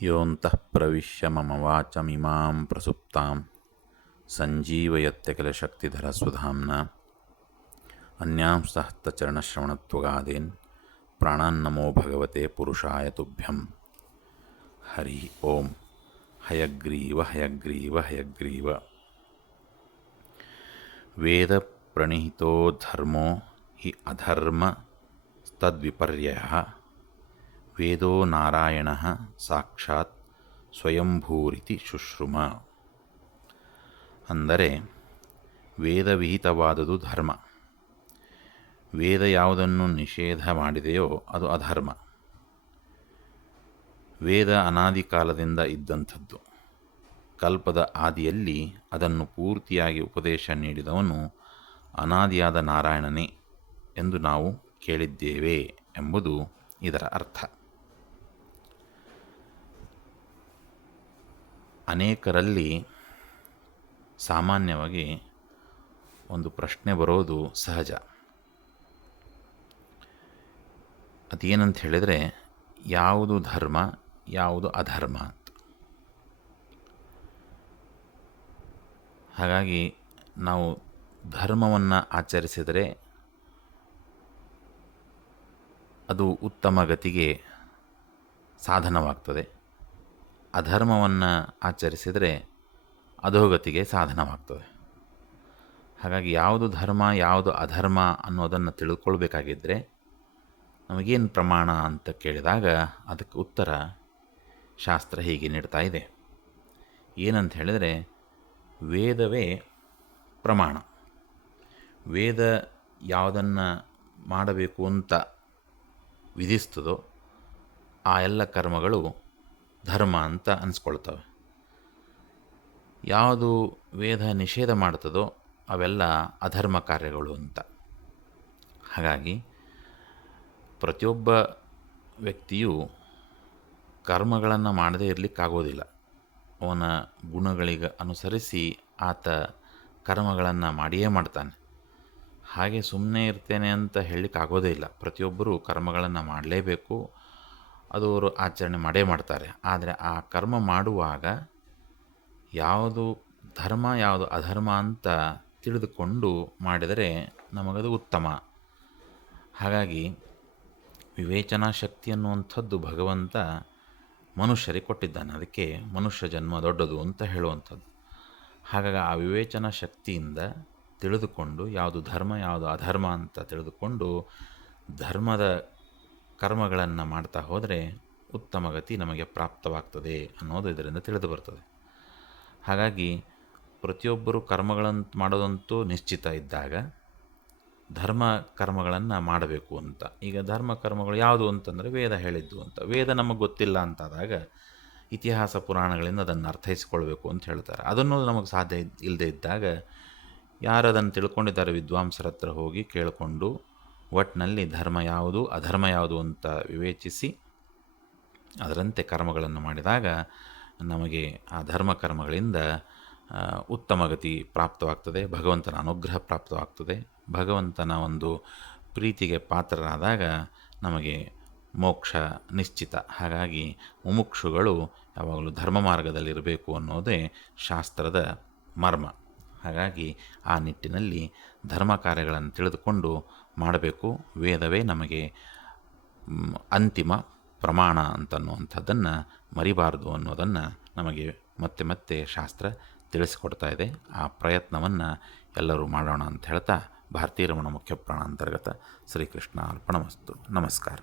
ಯೋऽन्तಃ ಪ್ರವಿಶ್ಯ ಮಮ ವಾಚಮಿಮಾಂ ಪ್ರಸುಪ್ತಾಂ ಸಂಜೀವಯತ್ಯ ಕಿಲ ಶಕ್ತಿಧರಸ್ವಧಾಮ್ನಾ ಅನ್ಯಾಂಸ್ತಃ ಹಸ್ತಚರಣಶ್ರವಣತ್ವಗಾದೀನ್ ಪ್ರಾಣಾನ್ನಮೋ ಭಗವತೆ ಪುರುಷಾಯ ತುಭ್ಯಂ. ಹರಿ ಓಂ. ಹಯಗ್ರೀವ ಹಯಗ್ರೀವ ಹಯಗ್ರೀವ. ವೇದ ಪ್ರಣೀತೋ ಧರ್ಮೋ ಹಿ ಅಧರ್ಮ ತದ್ವಿಪರ್ಯಯಃ ವೇದೋ ನಾರಾಯಣಃ ಸಾಕ್ಷಾತ್ ಸ್ವಯಂಭೂರಿತಿ ಶುಶ್ರುಮ. ಅಂದರೆ ವೇದವಿಹಿತವಾದುದು ಧರ್ಮ. ವೇದ ಯಾವುದನ್ನು ನಿಷೇಧ ಮಾಡಿದೆಯೋ ಅದು ಅಧರ್ಮ. ವೇದ ಅನಾದಿ ಕಾಲದಿಂದ ಇದ್ದಂಥದ್ದು. ಕಲ್ಪದ ಆದಿಯಲ್ಲಿ ಅದನ್ನು ಪೂರ್ತಿಯಾಗಿ ಉಪದೇಶ ನೀಡಿದವನು ಅನಾದಿಯಾದ ನಾರಾಯಣನೇ ಎಂದು ನಾವು ಕೇಳಿದ್ದೇವೆ ಎಂಬುದು ಇದರ ಅರ್ಥ. ಅನೇಕರಲ್ಲಿ ಸಾಮಾನ್ಯವಾಗಿ ಒಂದು ಪ್ರಶ್ನೆ ಬರೋದು ಸಹಜ. ಅದೇನಂತ ಹೇಳಿದರೆ, ಯಾವುದು ಧರ್ಮ ಯಾವುದು ಅಧರ್ಮ ಅಂತ. ಹಾಗಾಗಿ ನಾವು ಧರ್ಮವನ್ನು ಆಚರಿಸಿದರೆ ಅದು ಉತ್ತಮ ಗತಿಗೆ ಸಾಧನವಾಗ್ತದೆ. ಅಧರ್ಮವನ್ನು ಆಚರಿಸಿದರೆ ಅಧೋಗತಿಗೆ ಸಾಧನವಾಗ್ತದೆ. ಹಾಗಾಗಿ ಯಾವುದು ಧರ್ಮ ಯಾವುದು ಅಧರ್ಮ ಅನ್ನೋದನ್ನು ತಿಳ್ಕೊಳ್ಬೇಕಾಗಿದ್ದರೆ ನಮಗೇನು ಪ್ರಮಾಣ ಅಂತ ಕೇಳಿದಾಗ ಅದಕ್ಕೆ ಉತ್ತರ ಶಾಸ್ತ್ರ ಹೀಗೆ ನೀಡ್ತಾ ಇದೆ. ಏನಂತ ಹೇಳಿದರೆ, ವೇದವೇ ಪ್ರಮಾಣ. ವೇದ ಯಾವುದನ್ನು ಮಾಡಬೇಕು ಅಂತ ವಿಧಿಸ್ತದೋ ಆ ಎಲ್ಲ ಕರ್ಮಗಳು ಧರ್ಮ ಅಂತ ಅನಿಸ್ಕೊಳ್ತವೆ. ಯಾವುದು ವೇದ ನಿಷೇಧ ಮಾಡ್ತದೋ ಅವೆಲ್ಲ ಅಧರ್ಮ ಕಾರ್ಯಗಳು ಅಂತ. ಹಾಗಾಗಿ ಪ್ರತಿಯೊಬ್ಬ ವ್ಯಕ್ತಿಯು ಕರ್ಮಗಳನ್ನು ಮಾಡದೇ ಇರಲಿಕ್ಕಾಗೋದಿಲ್ಲ. ಅವನ ಗುಣಗಳಿಗೆ ಅನುಸರಿಸಿ ಆತ ಕರ್ಮಗಳನ್ನು ಮಾಡಿಯೇ ಮಾಡ್ತಾನೆ. ಹಾಗೆ ಸುಮ್ಮನೆ ಇರ್ತೇನೆ ಅಂತ ಹೇಳಲಿಕ್ಕಾಗೋದೇ ಇಲ್ಲ. ಪ್ರತಿಯೊಬ್ಬರೂ ಕರ್ಮಗಳನ್ನು ಮಾಡಲೇಬೇಕು. ಅದು ಅವರು ಆಚರಣೆ ಮಾಡೇ ಮಾಡ್ತಾರೆ. ಆದರೆ ಆ ಕರ್ಮ ಮಾಡುವಾಗ ಯಾವುದು ಧರ್ಮ ಯಾವುದು ಅಧರ್ಮ ಅಂತ ತಿಳಿದುಕೊಂಡು ಮಾಡಿದರೆ ನಮಗದು ಉತ್ತಮ. ಹಾಗಾಗಿ ವಿವೇಚನಾ ಶಕ್ತಿ ಅನ್ನುವಂಥದ್ದು ಭಗವಂತ ಮನುಷ್ಯರಿಗೆ ಕೊಟ್ಟಿದ್ದಾನೆ. ಅದಕ್ಕೆ ಮನುಷ್ಯ ಜನ್ಮ ದೊಡ್ಡದು ಅಂತ ಹೇಳುವಂಥದ್ದು. ಹಾಗಾಗಿ ಆ ವಿವೇಚನಾ ಶಕ್ತಿಯಿಂದ ತಿಳಿದುಕೊಂಡು ಯಾವುದು ಧರ್ಮ ಯಾವುದು ಅಧರ್ಮ ಅಂತ ತಿಳಿದುಕೊಂಡು ಧರ್ಮದ ಕರ್ಮಗಳನ್ನು ಮಾಡ್ತಾ ಹೋದರೆ ಉತ್ತಮ ಗತಿ ನಮಗೆ ಪ್ರಾಪ್ತವಾಗ್ತದೆ ಅನ್ನೋದು ಇದರಿಂದ ತಿಳಿದು ಬರ್ತದೆ. ಹಾಗಾಗಿ ಪ್ರತಿಯೊಬ್ಬರು ಕರ್ಮಗಳನ್ನು ಮಾಡೋದಂತೂ ನಿಶ್ಚಿತ ಇದ್ದಾಗ ಧರ್ಮ ಕರ್ಮಗಳನ್ನು ಮಾಡಬೇಕು ಅಂತ. ಈಗ ಧರ್ಮ ಕರ್ಮಗಳು ಯಾವುದು ಅಂತಂದರೆ ವೇದ ಹೇಳಿದ್ದು ಅಂತ. ವೇದ ನಮಗೆ ಗೊತ್ತಿಲ್ಲ ಅಂತಾದಾಗ ಇತಿಹಾಸ ಪುರಾಣಗಳಿಂದ ಅದನ್ನು ಅರ್ಥೈಸಿಕೊಳ್ಬೇಕು ಅಂತ ಹೇಳ್ತಾರೆ. ಅದನ್ನು ನಮಗೆ ಸಾಧ್ಯ ಇಲ್ಲದೆ ಇದ್ದಾಗ ಯಾರು ಅದನ್ನು ತಿಳ್ಕೊಂಡಿದ್ದಾರೆ ವಿದ್ವಾಂಸರ ಹತ್ರ ಹೋಗಿ ಕೇಳಿಕೊಂಡು ಒಟ್ಟಿನಲ್ಲಿ ಧರ್ಮ ಯಾವುದು ಅಧರ್ಮ ಯಾವುದು ಅಂತ ವಿವೇಚಿಸಿ ಅದರಂತೆ ಕರ್ಮಗಳನ್ನು ಮಾಡಿದಾಗ ನಮಗೆ ಆ ಧರ್ಮ ಕರ್ಮಗಳಿಂದ ಉತ್ತಮ ಗತಿ ಪ್ರಾಪ್ತವಾಗ್ತದೆ. ಭಗವಂತನ ಅನುಗ್ರಹ ಪ್ರಾಪ್ತವಾಗ್ತದೆ. ಭಗವಂತನ ಒಂದು ಪ್ರೀತಿಗೆ ಪಾತ್ರರಾದಾಗ ನಮಗೆ ಮೋಕ್ಷ ನಿಶ್ಚಿತ. ಹಾಗಾಗಿ ಮುಮುಕ್ಷುಗಳು ಯಾವಾಗಲೂ ಧರ್ಮ ಮಾರ್ಗದಲ್ಲಿರಬೇಕು ಅನ್ನೋದೇ ಶಾಸ್ತ್ರದ ಮರ್ಮ. ಹಾಗಾಗಿ ಆ ನಿಟ್ಟಿನಲ್ಲಿ ಧರ್ಮ ಕಾರ್ಯಗಳನ್ನು ತಿಳಿದುಕೊಂಡು ಮಾಡಬೇಕು. ವೇದವೇ ನಮಗೆ ಅಂತಿಮ ಪ್ರಮಾಣ ಅಂತನ್ನುವಂಥದ್ದನ್ನು ಮರಿಬಾರದು ಅನ್ನೋದನ್ನು ನಮಗೆ ಮತ್ತೆ ಮತ್ತೆ ಶಾಸ್ತ್ರ ತಿಳಿಸಿಕೊಡ್ತಾ ಇದೆ. ಆ ಪ್ರಯತ್ನವನ್ನು ಎಲ್ಲರೂ ಮಾಡೋಣ ಅಂತ ಹೇಳ್ತಾ ಭಾರತೀಯ ರಮಣ ಮುಖ್ಯ ಪ್ರಾಣ ಅಂತರ್ಗತ ಶ್ರೀಕೃಷ್ಣ ಅರ್ಪಣಮಸ್ತು. ನಮಸ್ಕಾರ.